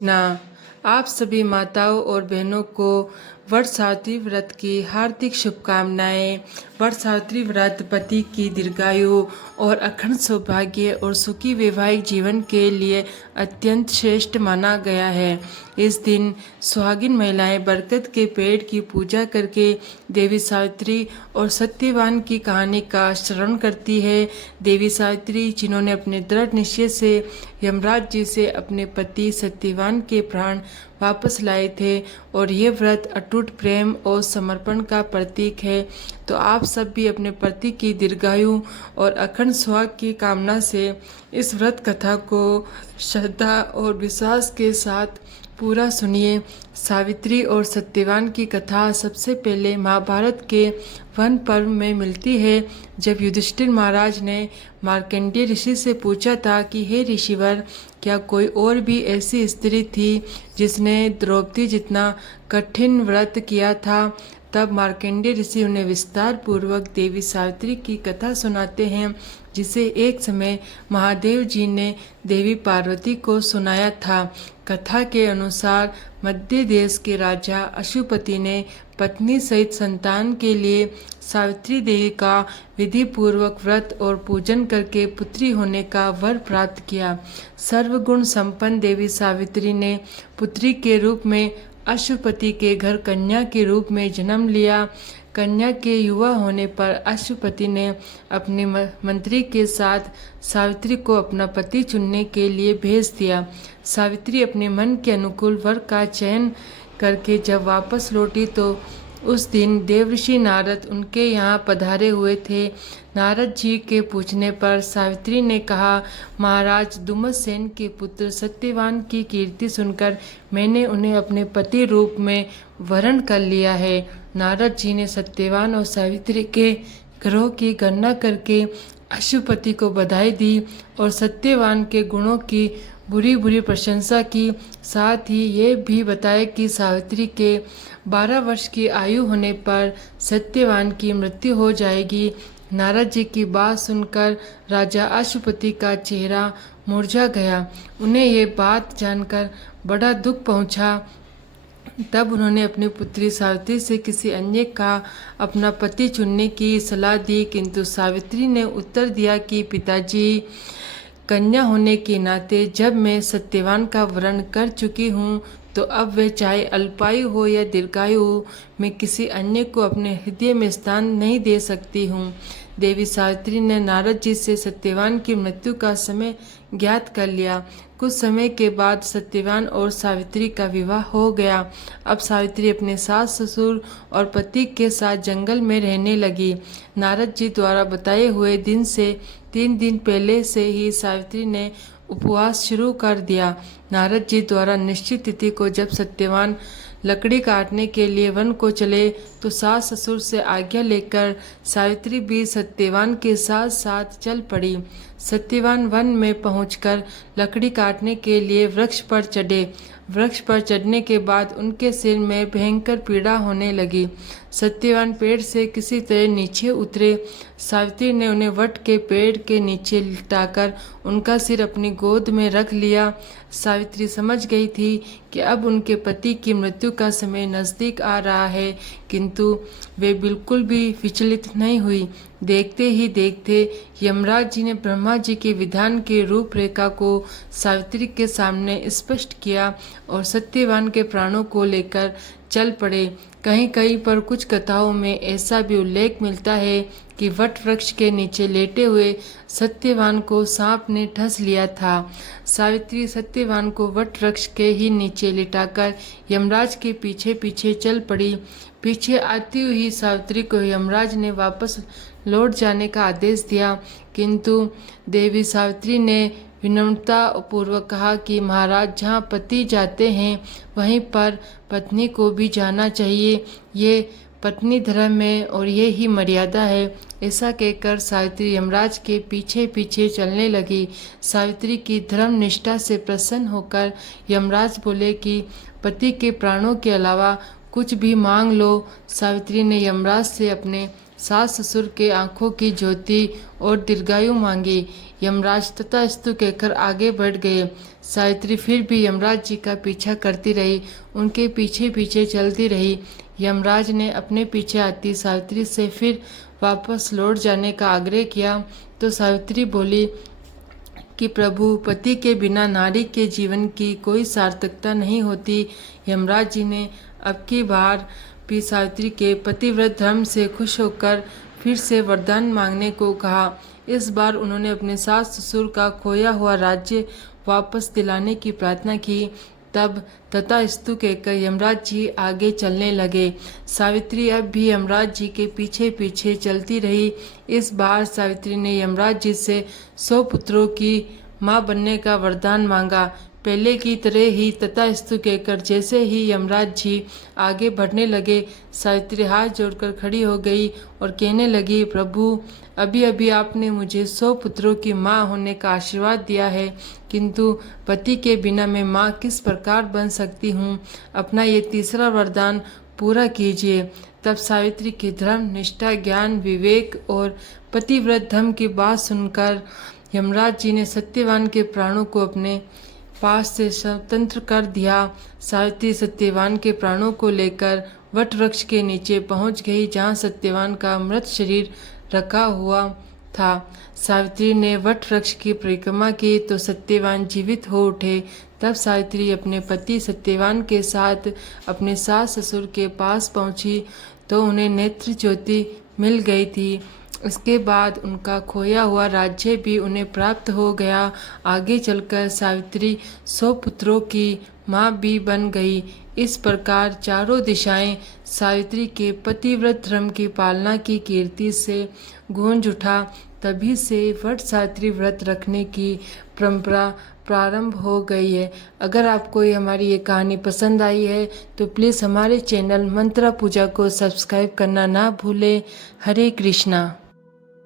ना आप सभी माताओं और बहनों को वट सावित्री व्रत की हार्दिक शुभकामनाएं। वट सावित्री व्रत पति की दीर्घायु और अखंड सौभाग्य और सुखी वैवाहिक जीवन के लिए अत्यंत श्रेष्ठ माना गया है। इस दिन सुहागिन महिलाएं बरगद के पेड़ की पूजा करके देवी सावित्री और सत्यवान की कहानी का श्रवण करती है। देवी सावित्री जिन्होंने अपने दृढ़ निश्चय से यमराज जी से अपने पति सत्यवान के प्राण वापस लाए थे और ये व्रत अटूट प्रेम और समर्पण का प्रतीक है। तो आप सब भी अपने पति की दीर्घायु और अखंड सुहाग की कामना से इस व्रत कथा को श्रद्धा और विश्वास के साथ पूरा सुनिए। सावित्री और सत्यवान की कथा सबसे पहले महाभारत के वन पर्व में मिलती है, जब युधिष्ठिर महाराज ने मार्कंडेय ऋषि से पूछा था कि हे ऋषिवर, क्या कोई और भी ऐसी स्त्री थी जिसने द्रौपदी जितना कठिन व्रत किया था। तब मार्कंडेय ऋषि उन्हें विस्तार पूर्वक देवी सावित्री की कथा सुनाते हैं, जिसे एक समय महादेव जी ने देवी पार्वती को सुनाया था। कथा के अनुसार मध्य देश के राजा अशुपति ने पत्नी सहित संतान के लिए सावित्री देवी का विधि पूर्वक व्रत और पूजन करके पुत्री होने का वर प्राप्त किया। सर्वगुण संपन्न देवी सावित्री ने पुत्री के रूप में अशुपति के घर कन्या के रूप में जन्म लिया। कन्या के युवा होने पर अशुपति ने अपने मंत्री के साथ सावित्री को अपना पति चुनने के लिए भेज दिया। सावित्री अपने मन के अनुकूल वर का चयन करके जब वापस लौटी तो उस दिन देवर्षि नारद उनके यहाँ पधारे हुए थे। नारद जी के पूछने पर सावित्री ने कहा, महाराज दुमतसेन के पुत्र सत्यवान की कीर्ति सुनकर मैंने उन्हें अपने पति रूप में वरण कर लिया है। नारद जी ने सत्यवान और सावित्री के ग्रहों की गणना करके अशुपति को बधाई दी और सत्यवान के गुणों की बुरी बुरी प्रशंसा की। साथ ही ये भी बताया कि सावित्री के 12 वर्ष की आयु होने पर सत्यवान की मृत्यु हो जाएगी। नारद जी की बात सुनकर राजा अशुपति का चेहरा मुरझा गया। उन्हें ये बात जानकर बड़ा दुख पहुंचा। तब उन्होंने अपनी पुत्री सावित्री से किसी अन्य का अपना पति चुनने की सलाह दी, किंतु सावित्री ने उत्तर दिया कि पिताजी, कन्या होने के नाते जब मैं सत्यवान का वरण कर चुकी हूँ तो अब वह चाहे अल्पायु हो या दीर्घायु हो, मैं किसी अन्य को अपने हृदय में स्थान नहीं दे सकती हूँ। देवी सावित्री ने नारद जी से सत्यवान की मृत्यु का समय ज्ञात कर लिया। कुछ समय के बाद सत्यवान और सावित्री का विवाह हो गया। अब सावित्री अपने सास ससुर और पति के साथ जंगल में रहने लगी। नारद जी द्वारा बताए हुए दिन से 3 दिन पहले से ही सावित्री ने उपवास शुरू कर दिया। नारद जी द्वारा निश्चित तिथि को जब सत्यवान लकड़ी काटने के लिए वन को चले तो सास ससुर से आज्ञा लेकर सावित्री भी सत्यवान के साथ साथ चल पड़ी। सत्यवान वन में पहुंचकर लकड़ी काटने के लिए वृक्ष पर चढ़े। वृक्ष पर चढ़ने के बाद उनके सिर में भयंकर पीड़ा होने लगी। सत्यवान पेड़ से किसी तरह नीचे उतरे। सावित्री ने उन्हें वट के पेड़ के नीचे लिटाकर उनका सिर अपनी गोद में रख लिया। सावित्री समझ गई थी कि अब उनके पति की मृत्यु का समय नज़दीक आ रहा है, किंतु वे बिल्कुल भी विचलित नहीं हुई। देखते ही देखते यमराज जी ने ब्रह्मा जी के विधान की रूपरेखा को सावित्री के सामने स्पष्ट किया और सत्यवान के प्राणों को लेकर चल पड़े। कहीं कहीं पर कुछ कथाओं में ऐसा भी उल्लेख मिलता है कि वट वृक्ष के नीचे लेटे हुए सत्यवान को सांप ने ठस लिया था। सावित्री सत्यवान को वट वृक्ष के ही नीचे लिटाकर यमराज के पीछे पीछे चल पड़ी। पीछे आती हुई सावित्री को यमराज ने वापस लौट जाने का आदेश दिया, किंतु देवी सावित्री ने विनम्रता पूर्वक कहा कि महाराज, जहाँ पति जाते हैं वहीं पर पत्नी को भी जाना चाहिए। ये पत्नी धर्म है और ये ही मर्यादा है। ऐसा कहकर सावित्री यमराज के पीछे पीछे चलने लगी। सावित्री की धर्म निष्ठा से प्रसन्न होकर यमराज बोले कि पति के प्राणों के अलावा कुछ भी मांग लो। सावित्री ने यमराज से अपने सास ससुर के आंखों की ज्योति और दीर्घायु मांगी। यमराज तथास्तु कहकर आगे बढ़ गए। सावित्री फिर भी यमराज जी का पीछा करती रही, उनके पीछे पीछे चलती रही। यमराज ने अपने पीछे आती सावित्री से फिर वापस लौट जाने का आग्रह किया तो सावित्री बोली कि प्रभु, पति के बिना नारी के जीवन की कोई सार्थकता नहीं होती। यमराज जी ने अब की बार भी सावित्री के पतिव्रत धर्म से खुश होकर फिर से वरदान मांगने को कहा। इस बार उन्होंने अपने सास ससुर का खोया हुआ राज्य वापस दिलाने की प्रार्थना की। तब तथास्तु कहकर यमराज जी आगे चलने लगे। सावित्री अब भी यमराज जी के पीछे पीछे चलती रही। इस बार सावित्री ने यमराज जी से 100 पुत्रों की मां बनने का वरदान मांगा। पहले की तरह ही तथास्तु कहकर जैसे ही यमराज जी आगे बढ़ने लगे, सावित्री हाथ जोड़कर खड़ी हो गई और कहने लगी, प्रभु, अभी अभी आपने मुझे 100 पुत्रों की माँ होने का आशीर्वाद दिया है, किंतु पति के बिना मैं माँ किस प्रकार बन सकती हूँ। अपना ये तीसरा वरदान पूरा कीजिए। तब सावित्री की धर्म, निष्ठा, ज्ञान, विवेक और पतिव्रत धर्म की बात सुनकर यमराज जी ने सत्यवान के प्राणों को अपने पास से स्वतंत्र कर दिया। सावित्री सत्यवान के प्राणों को लेकर वट वृक्ष के नीचे पहुंच गई, जहां सत्यवान का मृत शरीर रखा हुआ था। सावित्री ने वट वृक्ष की परिक्रमा की तो सत्यवान जीवित हो उठे। तब सावित्री अपने पति सत्यवान के साथ अपने सास ससुर के पास पहुंची तो उन्हें नेत्र ज्योति मिल गई थी। इसके बाद उनका खोया हुआ राज्य भी उन्हें प्राप्त हो गया। आगे चलकर सावित्री 100 पुत्रों की माँ भी बन गई। इस प्रकार चारों दिशाएं सावित्री के पतिव्रत धर्म की पालना की कीर्ति से गूंज उठा। तभी से वट सावित्री व्रत रखने की परंपरा प्रारंभ हो गई है। अगर आपको ये हमारी ये कहानी पसंद आई है तो प्लीज़ हमारे चैनल मंत्रा पूजा को सब्सक्राइब करना ना भूलें। हरे कृष्णा।